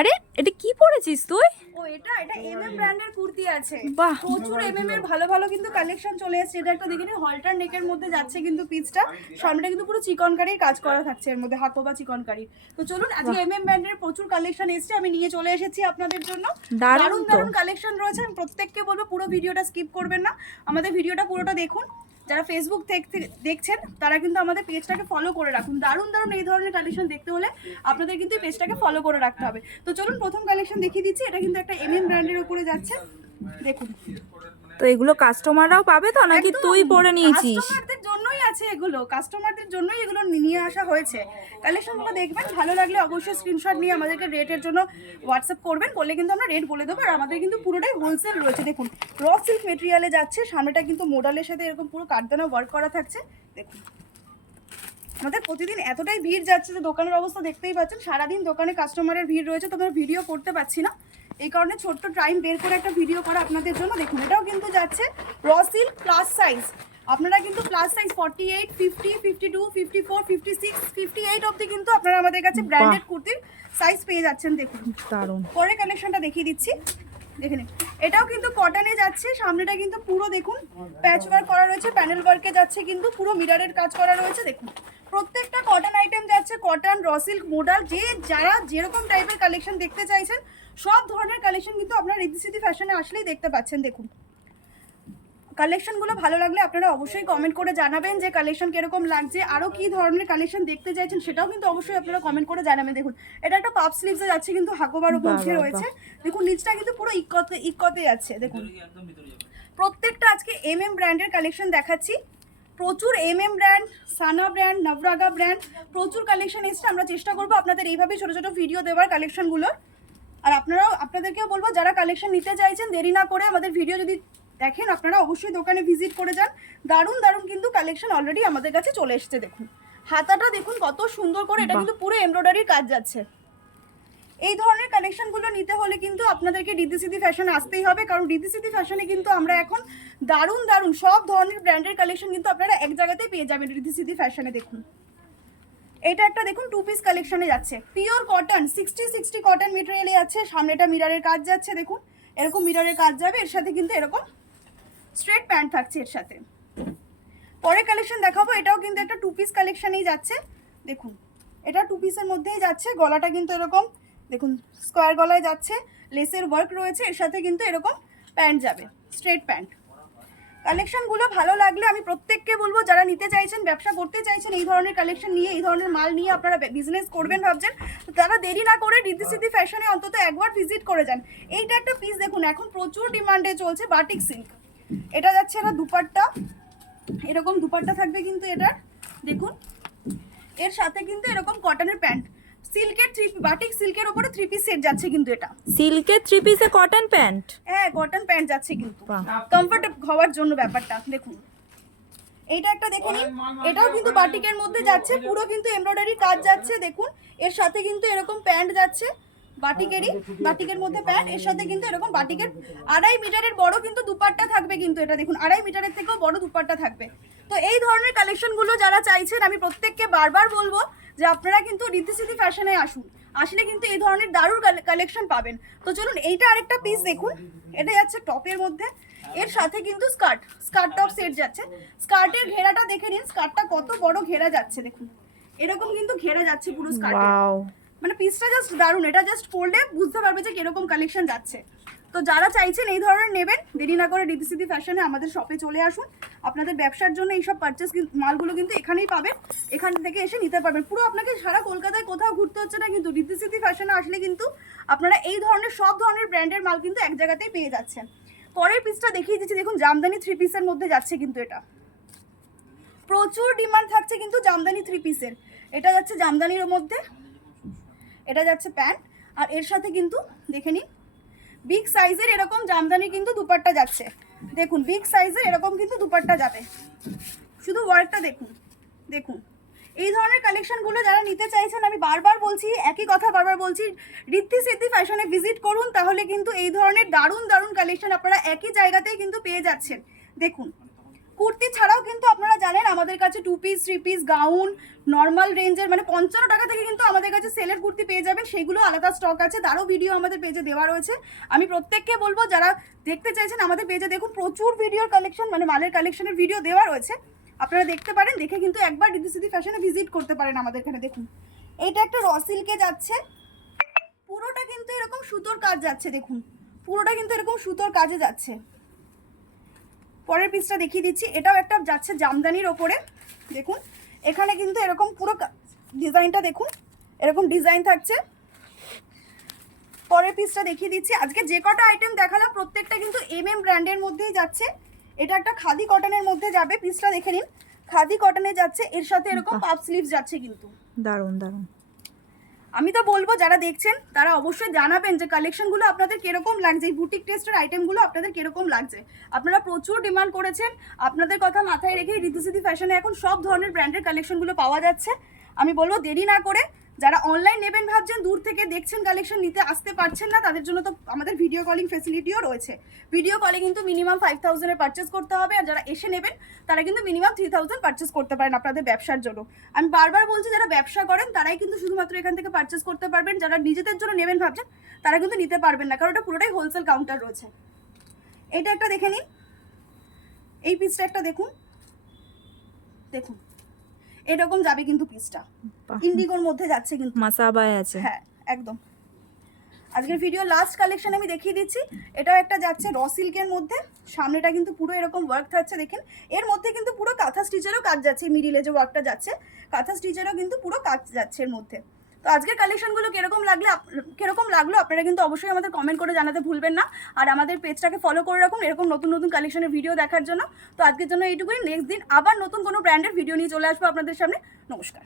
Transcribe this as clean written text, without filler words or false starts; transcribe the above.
আরে এটা কি পরেছিস তুই? ও এটা এমএম ব্র্যান্ডের কুর্তি আছে। বাহ, প্রচুর এমএম এর ভালো ভালো কিন্তু কালেকশন চলে এসেছে। এটা একটা দেখে নিন, হলটার নেকের মধ্যে যাচ্ছে কিন্তু পিসটা, সামনেটা কিন্তু পুরো চিকনকারির কাজ করা থাকছে, এর মধ্যে হাকোবা চিকনকারি। তো চলুন, আজকে এমএম ব্র্যান্ডের প্রচুর কালেকশন এসেছে, আমি নিয়ে চলে এসেছি আপনাদের জন্য। দারুণ দারুণ কালেকশন রয়েছে। আমি প্রত্যেককে বলবো পুরো ভিডিওটা স্কিপ করবেন না, আমাদের ভিডিওটা পুরোটা দেখুন। যারা ফেসবুক দেখছেন তারা কিন্তু আমাদের পেজটাকে ফলো করে রাখুন। দারুণ দারুণ এই ধরনের কালেকশন দেখতে হলে আপনাদের কিন্তু এই পেজটাকে ফলো করে রাখতে হবে। তো চলুন প্রথম কালেকশন দেখিয়ে দিচ্ছি। এটা কিন্তু একটা এমএম ব্র্যান্ডের উপরে যাচ্ছে, দেখুন। তো এগুলো কাস্টমাররাও পাবে তো নাকি তুই পরে নিয়েছিস? কাস্টমারদের জন্যই আছে এগুলো, কাস্টমারদের জন্যই এগুলো নিয়ে আসা হয়েছে। কালেকশনগুলো দেখবেন, ভালো লাগলে অবশ্যই স্ক্রিনশট নিয়ে আমাদেরকে রেটের জন্য হোয়াটসঅ্যাপ করবেন, করলে কিন্তু আমরা রেট বলে দেবো। আর আমাদের কিন্তু পুরোটাই হোলসেল রয়েছে। দেখুন, র সিল্ক মেটেরিয়ালে যাচ্ছে, সামনেটা কিন্তু মোডালের সাথে এরকম পুরো কাঠদানা ওয়ার্ক করা থাকছে। দেখুন, আমাদের প্রতিদিন এতটাই ভিড় যাচ্ছে যে দোকানের অবস্থা দেখতেই পাচ্ছেন। সারাদিন দোকানে কাস্টমারের ভিড় রয়েছে, তো আমরা ভিডিও করতে পারছি না, এই কারণে ছোট্ট টাইম বের করে একটা ভিডিও করা আপনাদের জন্য। দেখুন, এটাও কিন্তু যাচ্ছে র সিল্ক প্লাস সাইজ। আপনারা কিন্তু প্লাস সাইজ 48, 50, 52, 54, 56, 58 অবধি কিন্তু আপনারা আমাদের কাছে ব্র্যান্ডেড কুর্তির সাইজ পেয়ে যাচ্ছেন। দেখুন, দারুণ। পরের কালেকশনটা দেখিয়ে দিচ্ছি, দেখে নিন। এটাও কিন্তু কটনে যাচ্ছে, সামনেটা কিন্তু পুরো দেখুন প্যাচ ওয়ার্ক করা রয়েছে, প্যানেল ওয়ার্কে যাচ্ছে, কিন্তু পুরো মিরারের কাজ করা রয়েছে। দেখুন, প্রত্যেকটা কটন আইটেম যাচ্ছে, কটন, র সিল্ক, মোডাল, যারা যেরকম টাইপের কালেকশন দেখতে চাইছেন সব ধরনের কালেকশন কিন্তু আপনারা রিদ্ধি সিদ্ধি ফ্যাশনে আসলেই দেখতে পাচ্ছেন। দেখুন, কালেকশনগুলো ভালো লাগলে আপনারা অবশ্যই কমেন্ট করে জানাবেন যে কালেকশন কিরকম লাগছে, আরও কী ধরনের কালেকশন দেখতে চাইছেন সেটাও কিন্তু অবশ্যই আপনারা কমেন্ট করে জানাবেন। দেখুন, এটা একটা পাপ স্লিভসে যাচ্ছে, কিন্তু হাকোবার মধ্যে রয়েছে। দেখুন, নিচটা কিন্তু পুরো ইকতে যাচ্ছে। দেখুন, প্রত্যেকটা আজকে এমএম ব্র্যান্ডের কালেকশন দেখাচ্ছি। প্রচুর এমএম ব্র্যান্ড, সানা ব্র্যান্ড, নবরাগা ব্র্যান্ড, প্রচুর কালেকশন এসছে। আমরা চেষ্টা করবো আপনাদের এইভাবেই ছোটো ছোটো ভিডিও দেওয়ার কালেকশনগুলোর। আর আপনাদেরকেও বলবো, যারা কালেকশন নিতে চাইছেন দেরি না করে আমাদের ভিডিও যদি দেখেন, আপনারা অবশ্যই দোকানে ভিজিট করে যান। দারুণ দারুণ কিন্তু কালেকশন অলরেডি আমাদের কাছে চলে এসছে। দেখুন, হাতাটা দেখুন কত সুন্দর করে, এটা কিন্তু পুরো এমব্রয়ডারির কাজ যাচ্ছে। এই ধরনের কালেকশনগুলো নিতে হলে কিন্তু আপনাদেরকে রিদ্ধি সিদ্ধি ফ্যাশনে আসতেই হবে, কারণ রিদ্ধি সিদ্ধি ফ্যাশনে কিন্তু আমরা এখন দারুণ দারুণ সব ধরনের ব্র্যান্ডের কালেকশন কিন্তু আপনারা এক জায়গাতেই পেয়ে যাবেন রিদ্ধি সিদ্ধি ফ্যাশনে। দেখুন, এটা একটা দেখুন 2 পিস কালেকশনে যাচ্ছে, পিওর কটন, 60 কটন মেটেরিয়ালে যাচ্ছে, সামনেটা মিরারের কাজ যাচ্ছে। দেখুন, এরকম মিরারের কাজ যাবে, এর সাথে কিন্তু এরকম স্ট্রেট প্যান্ট থাকছে এর সাথে। পরে কালেকশন দেখাবো, এটাও কিন্তু একটা 2 পিস কালেকশনেই যাচ্ছে। দেখুন, এটা 2 পিসের মধ্যেই যাচ্ছে, গলাটা কিন্তু এরকম দেখুন স্কোয়ার গলায় যাচ্ছে, লেসের ওয়ার্ক রয়েছে, এর সাথে কিন্তু এরকম প্যান্ট যাবে, স্ট্রেট প্যান্ট। কালেকশনগুলো ভালো লাগলে আমি প্রত্যেককে বলবো, যারা নিতে চাইছেন, ব্যবসা করতে চাইছেন, এই ধরনের কালেকশন নিয়ে, এই ধরনের মাল নিয়ে আপনারা বিজনেস করবেন ভাবছেন, তো তারা দেরি না করে রিদ্ধি সিদ্ধি ফ্যাশনে অন্তত একবার ভিজিট করে যান। এইটা একটা পিস দেখুন, এখন প্রচুর ডিমান্ডে চলছে বাটিক সিল্ক। এটা যাচ্ছে একটা দুপাট্টা, এরকম দুপাট্টা থাকবে কিন্তু এটার। দেখুন, এর সাথে কিন্তু এরকম কটনের প্যান্ট, সিল্কের বাটিক সিল্কের উপরে 3 পিস সেট যাচ্ছে কিন্তু এটা। সিল্কের 3 পিসে কটন প্যান্ট? হ্যাঁ, কটন প্যান্ট যাচ্ছে কিন্তু কমফর্ট হওয়ার জন্য ব্যাপারটা। দেখুন, এইটা একটা দেখে নিন, এটাও কিন্তু বাটিকের মধ্যে যাচ্ছে, পুরো কিন্তু এমব্রয়ডারি কাজ যাচ্ছে। দেখুন, এর সাথে কিন্তু এরকম প্যান্ট যাচ্ছে, বাটিকের মধ্যে প্যান্ট, এর সাথে কিন্তু এরকম বাটিকের 2.5 মিটারের বড় কিন্তু দুপাট্টা থাকবে কিন্তু এটা। দেখুন, 2.5 মিটারের থেকেও বড় দুপাট্টা থাকবে। তো এই ধরনের কালেকশনগুলো যারা চাইছেন, আমি প্রত্যেককে বারবার বলবো যে আপনারা কিন্তু রিদ্ধি সিদ্ধি ফ্যাশনে আসুন, আসলে কিন্তু এই ধরনের দারুণ কালেকশন পাবেন। তো চলুন, এইটা আরেকটা পিস দেখুন, এটা যাচ্ছে টপের মধ্যে, এর সাথে কিন্তু স্কার্ট টপ সেট যাচ্ছে। স্কার্টের ঘেরাটা দেখে নিন, স্কার্টটা কত বড় ঘেরা যাচ্ছে। দেখুন, এরকম কিন্তু ঘেরা যাচ্ছে পুরো স্কার্টে, মানে পিসটা জাস্ট দারুণ। এটা জাস্ট পরলে বুঝতে পারবে যে কিরকম কালেকশন যাচ্ছে। তো যারা চাইছেন এই ধরনের নেবেন, দেরি না করে রিদ্ধি সিদ্ধি ফ্যাশনে আমাদের শপে চলে আসুন। আপনাদের ব্যবসার জন্য এইসব পারচেস মালগুলো কিন্তু এখানেই পাবেন, এখান থেকে এসে নিতে পারবেন। পুরো আপনাকে সারা কলকাতায় কোথাও ঘুরতে হচ্ছে না, কিন্তু রিদ্ধি সিদ্ধি ফ্যাশনে আসলে কিন্তু আপনারা এই ধরনের সব ধরনের ব্র্যান্ডের মাল কিন্তু এক জায়গাতেই পেয়ে যাচ্ছেন। পরের পিসটা দেখিয়ে দিচ্ছি, দেখুন জামদানি 3 পিসের মধ্যে যাচ্ছে কিন্তু এটা। প্রচুর ডিমান্ড থাকছে কিন্তু জামদানি 3 পিসের। এটা যাচ্ছে জামদানির মধ্যে, এটা যাচ্ছে প্যান্ট, আর এর সাথে কিন্তু দেখে নিন বিগ সাইজের এরকম জামদানি কিন্তু দুপাট্টা যাচ্ছে। দেখুন, বিগ সাইজের এরকম কিন্তু দুপাট্টা যাবে, শুধু ওয়ার্কটা দেখুন। দেখুন, এই ধরনের কালেকশনগুলো যারা নিতে চাইছেন, আমি বারবার বলছি, একই কথা বারবার বলছি, রিদ্ধি সিদ্ধি ফ্যাশনে ভিজিট করুন, তাহলে কিন্তু এই ধরনের দারুণ দারুণ কালেকশন আপনারা একই জায়গাতেই কিন্তু পেয়ে যাচ্ছেন। দেখুন, কুর্তি ছাড়াও কিন্তু আপনারা জানেন আমাদের কাছে 2 পিস 3 পিস গাউন নর্মাল রেঞ্জের মানে 55 টাকা থেকে কিন্তু আমাদের কাছে সেলের কুর্তি পেয়ে যাবেন, সেগুলো আলাদা স্টক আছে, তারও ভিডিও আমাদের পেজে দেওয়া রয়েছে। আমি প্রত্যেককে বলবো যারা দেখতে চাইছেন আমাদের পেজে দেখুন প্রচুর ভিডিওর কালেকশন মানে মালের কালেকশনের ভিডিও দেওয়া রয়েছে, আপনারা দেখতে পারেন, দেখে কিন্তু একবার রিদ্ধি ফ্যাশনে ভিজিট করতে পারেন আমাদের এখানে। দেখুন এইটা একটা র সিল্কে যাচ্ছে, পুরোটা কিন্তু এরকম সুতোর কাজ যাচ্ছে, দেখুন পুরোটা কিন্তু এরকম সুতোর কাজে যাচ্ছে। পরের পিসটা দেখিয়ে দিচ্ছি, এটাও একটা যাচ্ছে জামদানির ওপরে, দেখুন এখানে কিন্তু এরকম পুরো ডিজাইনটা দেখুন, এরকম ডিজাইন থাকছে। পরের পিসটা দেখিয়ে দিচ্ছি, আজকে যে কটা আইটেম দেখালাম প্রত্যেকটা কিন্তু ব্র্যান্ডের মধ্যেই যাচ্ছে। এটা একটা খাদি কটনের মধ্যে যাবে, পিসটা দেখে নিন, খাদি কটনে যাচ্ছে, এর সাথে এরকম পাফ স্লিভস যাচ্ছে কিন্তু। দারুণ দারুণ। আমি তো বলবো যারা দেখছেন তারা অবশ্যই জানাবেন যে কালেকশনগুলো আপনাদের কিরকম লাগছে, এই বুটিক টেস্টের আইটেমগুলো আপনাদের কিরকম লাগছে। আপনারা প্রচুর ডিমান্ড করেছেন, আপনাদের কথা মাথায় রেখে রিদ্ধি ফ্যাশনে এখন সব ধরনের ব্র্যান্ডের কালেকশনগুলো পাওয়া যাচ্ছে। আমি বলবো দেরি না করে যারা অনলাইন নেবেন ভাবছেন, দূর থেকে দেখছেন কালেকশন নিতে আসতে পারছেন না, তাদের জন্য তো আমাদের ভিডিও কলিং ফেসিলিটিও রয়েছে। ভিডিও কলে কিন্তু মিনিমাম 5000 পারচেস করতে হবে, আর যারা এসে নেবেন তারা কিন্তু মিনিমাম 3000 পারচেস করতে পারেন আপনাদের ব্যবসার জন্য। আমি বারবার বলছি যারা ব্যবসা করেন তারাই কিন্তু শুধুমাত্র এখান থেকে পারচেস করতে পারবেন, যারা নিজেদের জন্য নেবেন ভাবছেন তারা কিন্তু নিতে পারবেন না, কারণ ওটা পুরোটাই হোলসেল কাউন্টার রয়েছে। এইটা একটা দেখে নিন, এই পিসটা একটা দেখুন, দেখুন এরকম যাবে কিন্তু পিসটা ইন্ডিগোর মধ্যে যাচ্ছে কিন্তু, মাসাবাই আছে। হ্যাঁ একদম। আজকের ভিডিও লাস্ট কালেকশন আমি দেখিয়ে দিচ্ছি, এটাও একটা যাচ্ছে র সিল্কের মধ্যে, সামনেটা কিন্তু পুরো এরকম ওয়ার্ক থাকছে, দেখেন এর মধ্যে কিন্তু পুরো কাঁথা স্টিচেরও কাজ যাচ্ছে, মিডিলে যে ওয়ার্কটা যাচ্ছে কাঁথা স্টিচেরও কিন্তু পুরো কাজ যাচ্ছে এর মধ্যে। তো আজকের কালেকশনগুলো কিরকম লাগলো আপনারা কিন্তু অবশ্যই আমাদের কমেন্ট করে জানাতে ভুলবেন না, আর আমাদের পেজটাকে ফলো করে রাখুন এরকম নতুন নতুন কালেকশনের ভিডিও দেখার জন্য। তো আজকের জন্য এইটুকুই, নেক্সট দিন আবার নতুন কোনো ব্র্যান্ডের ভিডিও নিয়ে চলে আসবো আপনাদের সামনে। নমস্কার।